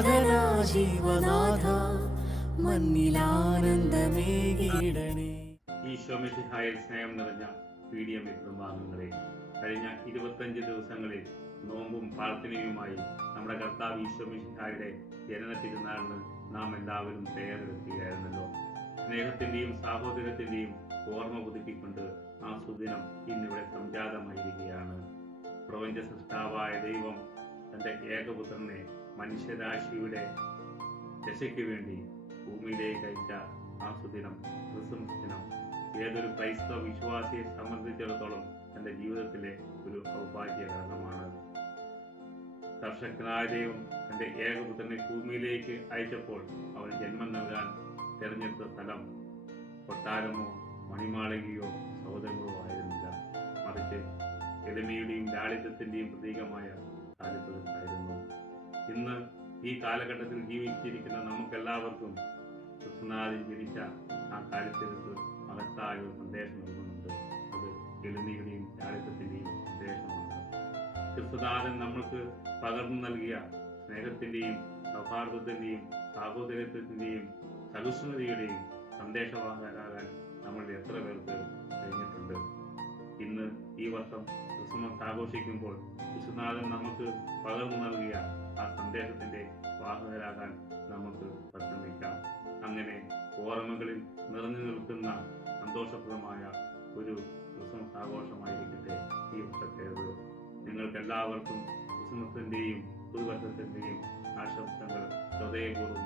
നാഥനാ ജീവനാഥ മന്നിലാനന്ദമേകിടണേ. ഈശോമിശിഹായിൽ സ്നേഹം നിറഞ്ഞ പീഡിയം കുടുംബാംഗങ്ങളെ, കഴിഞ്ഞ 25 ദിവസങ്ങളിൽ നോമ്പും പ്രാർത്ഥനയുമായി നമ്മുടെ കർത്താവ് ഈശോമിശിഹായുടെ ജനന തിരുനാളിന് നാം എല്ലാവരും തയ്യാറെടുക്കുകയായിരുന്നല്ലോ. സ്നേഹത്തിന്റെയും സാഹോദര്യത്തിന്റെയും ഓർമ്മ പുതുക്കിക്കൊണ്ട് ആ സുദിനം ഇന്നിവിടെ സംജാതമായിരിക്കുകയാണ്. പ്രപഞ്ച സൃഷ്ടാവായ ദൈവം തന്റെ ഏകപുത്രനെ മനുഷ്യരാശിയുടെ രക്ഷയ്ക്ക് വേണ്ടി ഭൂമിയിലേക്ക് അയച്ച ആ സുദിനം, ക്രിസ്മസ് ദിനം, ഏതൊരു ക്രൈസ്തവ വിശ്വാസിയെ സംബന്ധിച്ചിടത്തോളം തന്റെ ജീവിതത്തിലെ ഒരു സൗഭാഗ്യ ഘടകമാണ്. സർവശക്തനായ ദൈവം തന്റെ ഏകപുത്രനെ ഭൂമിയിലേക്ക് അയച്ചപ്പോൾ അവന് ജന്മം നൽകാൻ തിരഞ്ഞെടുത്ത സ്ഥലം കൊട്ടാരമോ മണിമാളികയോ സൗധങ്ങളോ ആയിരുന്നില്ല, മറിച്ച് എളിമയുടെയും ലാളിത്യത്തിന്റെയും പ്രതീകമായ കാലിത്തൊഴുത്തായിരുന്നു. ഇന്ന് ഈ കാലഘട്ടത്തിൽ ജീവിച്ചിരിക്കുന്ന നമുക്കെല്ലാവർക്കും ക്രിസ്തുനാഥൻ ജനിച്ച ആ കാലിത്തൊഴുത്ത് മഹത്തായ ഒരു സന്ദേശം നൽകുന്നുണ്ട്. അത് എളിമയുടെയും ലാളിത്യത്തിന്റെയും സന്ദേശമാണ്. ക്രിസ്തുനാഥൻ നമ്മൾക്ക് പകർന്നു നൽകിയ സ്നേഹത്തിന്റെയും സൗഹാർദ്ദത്തിന്റെയും സാഹോദര്യത്തിന്റെയും സഹിഷ്ണുതയുടെയും സന്ദേശവാഹകരാകാൻ നമ്മളുടെ എത്ര പേർക്ക് കഴിഞ്ഞിട്ടുണ്ട്. ഇന്ന് ഈ വർഷം ക്രിസ്മസ് ആഘോഷിക്കുമ്പോൾ ക്രിസ്തുനാഥൻ നമുക്ക് പകർന്നു നൽകിയ ആ സന്ദേശത്തിന്റെ വാഹകരാകാൻ നമുക്ക് പരിശ്രമിക്കാം. അങ്ങനെ ഓർമ്മകളിൽ നിറഞ്ഞു നിൽക്കുന്ന സന്തോഷപ്രദമായ ഒരു ക്രിസ്മസ് ആഘോഷമായിരിക്കട്ടെ ഈ വർഷത്തേത്. നിങ്ങൾക്കെല്ലാവർക്കും ക്രിസ്മസിന്റെയും പുതുവർഷത്തിന്റെയും ആശംസകൾ ഹൃദയപൂർവ്വം